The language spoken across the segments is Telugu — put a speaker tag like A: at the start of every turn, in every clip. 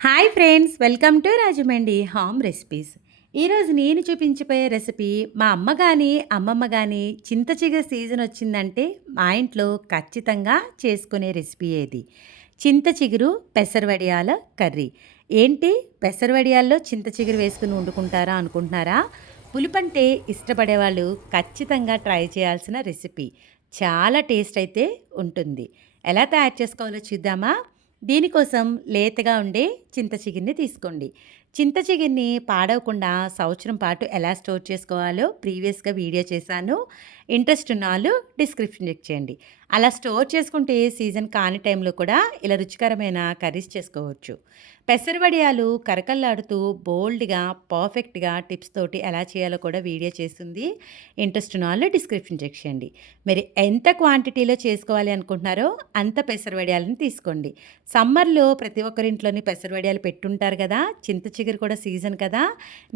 A: Hi friends welcome to Rajahmundry home recipes. ఈరోజు నేను చూపించిపోయే రెసిపీ మా అమ్మ కానీ అమ్మమ్మ కానీ చింతచిగ సీజన్ వచ్చిందంటే మా ఇంట్లో ఖచ్చితంగా చేసుకునే రెసిపీ ఏది? చింతచిగురు పెసరవడియాల కర్రీ. ఏంటి? పెసరవడియాల్లో చింతచిగురు వేసుకుని వండుకుంటారా అనుకుంటున్నారా? పులుపంటే ఇష్టపడే వాళ్ళు ఖచ్చితంగా ట్రై చేయాల్సిన రెసిపీ. చాలా టేస్ట్ అయితే ఉంటుంది. ఎలా తయారు చేసుకోవాలో చూద్దామా? దీనికోసం లేతగా ఉండే చింత తీసుకోండి. చింత పాడవకుండా సంవత్సరం పాటు ఎలా స్టోర్ చేసుకోవాలో ప్రీవియస్గా వీడియో చేశాను. ఇంట్రెస్ట్ ఉన్న వాళ్ళు డిస్క్రిప్షన్ చెక్ చేయండి. అలా స్టోర్ చేసుకుంటే సీజన్ కాని టైంలో కూడా ఇలా రుచికరమైన కర్రీస్ చేసుకోవచ్చు. పెసరవడియాలు కరకల్లాడుతూ బోల్డ్గా పర్ఫెక్ట్గా టిప్స్ తోటి ఎలా చేయాలో కూడా వీడియో చేస్తుంది. ఇంట్రెస్ట్ ఉన్న వాళ్ళు డిస్క్రిప్షన్ చెక్ చేయండి. మరి ఎంత క్వాంటిటీలో చేసుకోవాలి అనుకుంటున్నారో అంత పెసరవడియాలను తీసుకోండి. సమ్మర్లో ప్రతి ఒక్కరింట్లోని పెసరవడియాలు పెట్టుంటారు కదా చింత చిగురు కూడా సీజన్ కదా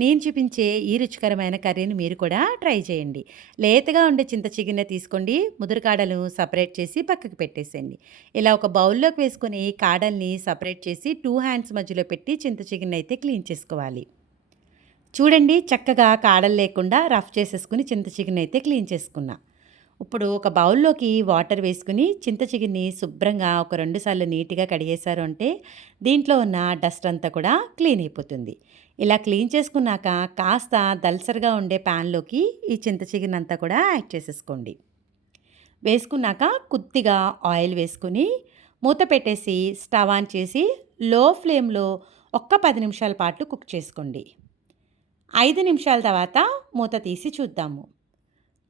A: నేను చూపించే ఈ రుచికరమైన కర్రీని మీరు కూడా ట్రై చేయండి. లేతగా ఉండే చింత చిగురినే తీసుకోండి. ముదురు కాడలు సపరేట్ చేసి పక్కకు పెట్టేసేయండి. ఇలా ఒక బౌల్లోకి వేసుకొని కాడల్ని సపరేట్ చేసి టూ హ్యాండ్స్ మధ్యలో పెట్టి చింత అయితే క్లీన్ చేసుకోవాలి. చూడండి చక్కగా కాడలు లేకుండా రఫ్ చేసేసుకుని చింత చికెన్ అయితే క్లీన్ చేసుకున్నా. ఇప్పుడు ఒక బౌల్లోకి వాటర్ వేసుకుని చింత చిగురిని శుభ్రంగా ఒక రెండు సార్లు నీట్గా కడిగేశారు అంటే దీంట్లో ఉన్న డస్ట్ అంతా కూడా క్లీన్ అయిపోతుంది. ఇలా క్లీన్ చేసుకున్నాక కాస్త దల్సర్గా ఉండే ప్యాన్లోకి ఈ చింత చికెన్ అంతా కూడా యాడ్ చేసేసుకోండి. వేసుకున్నాక కొద్దిగా ఆయిల్ వేసుకుని మూత పెట్టేసి స్టవ్ ఆన్ చేసి లో ఫ్లేమ్లో ఒక్క పది నిమిషాల పాటు కుక్ చేసుకోండి. ఐదు నిమిషాల తర్వాత మూత తీసి చూద్దాము.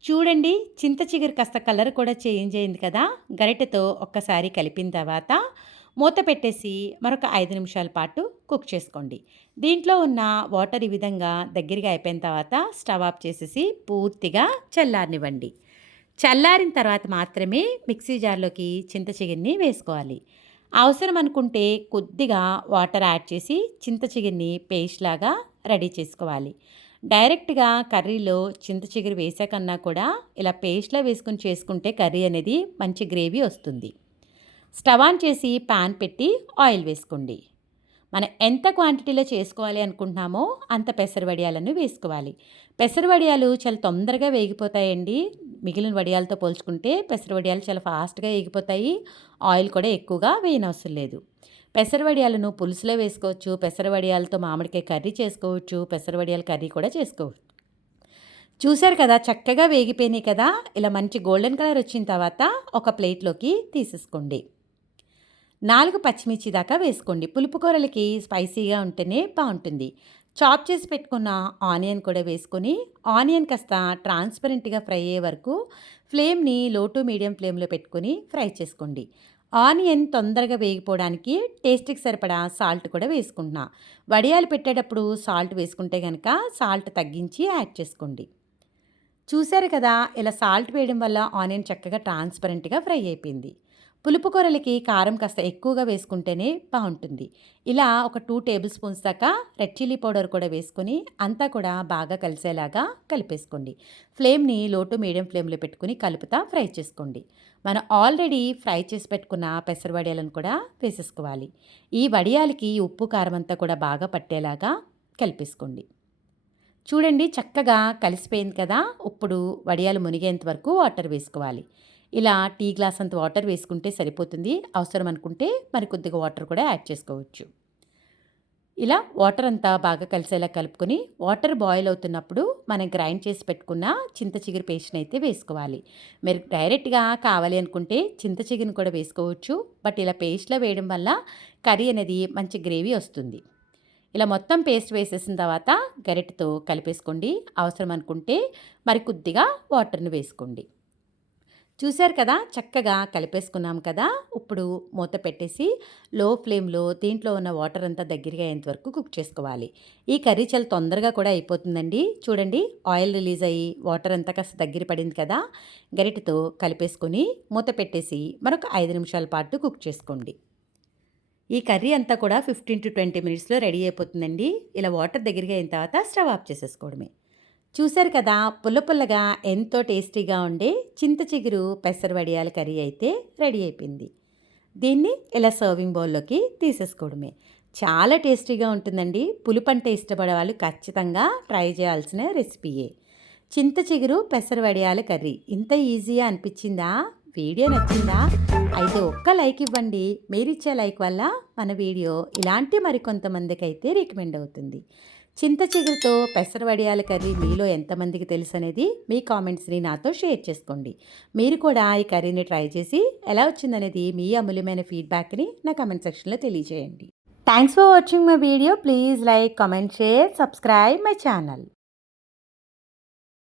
A: చూడండి చింత చిగురు కాస్త కలర్ కూడా చేంజ్ అయింది కదా? గరిటెతో ఒక్కసారి కలిపిన తర్వాత మూత పెట్టేసి మరొక ఐదు నిమిషాల పాటు కుక్ చేసుకోండి. దీంట్లో ఉన్న వాటర్ ఈ విధంగా దగ్గరగా అయిపోయిన తర్వాత స్టవ్ ఆఫ్ చేసేసి పూర్తిగా చల్లారనివ్వండి. చల్లారిన తర్వాత మాత్రమే మిక్సీ జార్లోకి చింత చిగురిని వేసుకోవాలి. అవసరం అనుకుంటే కొద్దిగా వాటర్ యాడ్ చేసి చింత చిగురిని పేస్ట్ లాగా రెడీ చేసుకోవాలి. డైరెక్ట్గా కర్రీలో చింత చిగురు వేసాకన్నా కూడా ఇలా పేస్ట్లో వేసుకుని చేసుకుంటే కర్రీ అనేది మంచి గ్రేవీ వస్తుంది. స్టవ్ ఆన్ చేసి పాన్ పెట్టి ఆయిల్ వేసుకోండి. మనం ఎంత క్వాంటిటీలో చేసుకోవాలి అనుకుంటున్నామో అంత పెసర వడియాలను వేసుకోవాలి. పెసర వడియాలు చాలా తొందరగా వేగిపోతాయండి. మిగిలిన వడియాలతో పోల్చుకుంటే పెసర వడియాలు చాలా ఫాస్ట్గా వేగిపోతాయి. ఆయిల్ కూడా ఎక్కువగా వేయనవసరం లేదు. పెసరవడియాలను పులుసులో వేసుకోవచ్చు పెసరవడియాలతో మామిడికాయ కర్రీ చేసుకోవచ్చు పెసరవడియాల కర్రీ కూడా చేసుకోవచ్చు. చూశారు కదా చక్కగా వేగిపోయినాయి కదా. ఇలా మంచి గోల్డెన్ కలర్ వచ్చిన తర్వాత ఒక ప్లేట్లోకి తీసేసుకోండి. నాలుగు పచ్చిమిర్చి దాకా వేసుకోండి. పులుపు కూరలకి స్పైసీగా ఉంటేనే బాగుంటుంది. చాప్ చేసి పెట్టుకున్న ఆనియన్ కూడా వేసుకొని ఆనియన్ కాస్త ట్రాన్స్పరెంట్గా ఫ్రై అయ్యే వరకు ఫ్లేమ్ని లో టు మీడియం ఫ్లేమ్లో పెట్టుకొని ఫ్రై చేసుకోండి. ఆనియన్ తొందరగా వేగిపోవడానికి టేస్ట్కి సరిపడా సాల్ట్ కూడా వేసుకుంటున్నా. వడియాలు పెట్టేటప్పుడు సాల్ట్ వేసుకుంటే కనుక సాల్ట్ తగ్గించి యాడ్ చేసుకోండి. చూశారు కదా ఇలా సాల్ట్ వేయడం వల్ల ఆనియన్ చక్కగా ట్రాన్స్పరెంట్గా ఫ్రై అయిపోయింది. పులుపు కూరలకి కారం కాస్త ఎక్కువగా వేసుకుంటేనే బాగుంటుంది. ఇలా ఒక టూ టేబుల్ స్పూన్స్ దాకా రెడ్ చిల్లీ పౌడర్ కూడా వేసుకొని అంతా కూడా బాగా కలిసేలాగా కలిపేసుకోండి. ఫ్లేమ్ని లో టు మీడియం ఫ్లేమ్లో పెట్టుకుని కలుపుతా ఫ్రై చేసుకోండి. మనం ఆల్రెడీ ఫ్రై చేసి పెట్టుకున్న పెసర వడియాలను కూడా వేసేసుకోవాలి. ఈ వడియాలకి ఉప్పు కారం అంతా కూడా బాగా పట్టేలాగా కలిపేసుకోండి. చూడండి చక్కగా కలిసిపోయింది కదా? ఇప్పుడు వడియాలు మునిగేంత వరకు వాటర్ వేసుకోవాలి. ఇలా టీ గ్లాస్ అంత వాటర్ వేసుకుంటే సరిపోతుంది. అవసరం అనుకుంటే మరి కొద్దిగా వాటర్ కూడా యాడ్ చేసుకోవచ్చు. ఇలా వాటర్ అంతా బాగా కలిసేలా కలుపుకొని వాటర్ బాయిల్ అవుతున్నప్పుడు మనం గ్రైండ్ చేసి పెట్టుకున్న చింత చిగురు పేస్ట్ని అయితే వేసుకోవాలి. మీరు డైరెక్ట్గా కావాలి అనుకుంటే చింత చిగురుని కూడా వేసుకోవచ్చు. బట్ ఇలా పేస్ట్లో వేయడం వల్ల కర్రీ అనేది మంచి గ్రేవీ వస్తుంది. ఇలా మొత్తం పేస్ట్ వేసేసిన తర్వాత గరిటతో కలిపేసుకోండి. అవసరం అనుకుంటే మరి కొద్దిగా వాటర్ని వేసుకోండి. చూశారు కదా? చక్కగా కలిపేసుకున్నాం కదా? ఇప్పుడు మూత పెట్టేసి లో ఫ్లేమ్లో దీంట్లో ఉన్న వాటర్ అంతా దగ్గరగా అయ్యేంత వరకు కుక్ చేసుకోవాలి. ఈ కర్రీ చాలా తొందరగా కూడా అయిపోతుందండి. చూడండి ఆయిల్ రిలీజ్ అయ్యి వాటర్ అంతా కాస్త దగ్గర పడింది కదా? గరిటతో కలిపేసుకొని మూత పెట్టేసి మరొక ఐదు నిమిషాల పాటు కుక్ చేసుకోండి. ఈ కర్రీ అంతా కూడా ఫిఫ్టీన్ టు ట్వంటీ మినిట్స్లో రెడీ అయిపోతుందండి. ఇలా వాటర్ దగ్గరగా అయిన తర్వాత స్టవ్ ఆఫ్ చేసేసుకోవడమే. చూశారు కదా పుల్ల పుల్లగా ఎంతో టేస్టీగా ఉండే చింత చిగురు పెసర వడియాల కర్రీ అయితే రెడీ అయిపోయింది. దీన్ని ఇలా సర్వింగ్ బౌల్లోకి తీసేసుకోవడమే. చాలా టేస్టీగా ఉంటుందండి. పులుపంటే ఇష్టపడే వాళ్ళు ఖచ్చితంగా ట్రై చేయాల్సిన రెసిపీయే. చింత చిగురు పెసర వడియాల కర్రీ ఇంత ఈజీగా అనిపించిందా? వీడియో నచ్చిందా? అయితే ఒక్క లైక్ ఇవ్వండి. మీరిచ్చే లైక్ వల్ల మన వీడియో ఇలాంటి మరికొంతమందికి అయితే రికమెండ్ అవుతుంది. చింత చిగురుతో పెసర వడియాల కర్రీ మీలో ఎంతమందికి తెలుసు అనేది మీ కామెంట్స్ని నాతో షేర్ చేసుకోండి. మీరు కూడా ఈ కర్రీని ట్రై చేసి ఎలా వచ్చిందనేది మీ అమూల్యమైన ఫీడ్బ్యాక్ని నా కమెంట్ సెక్షన్లో తెలియజేయండి. Thanks for watching my video please like comment share subscribe my channel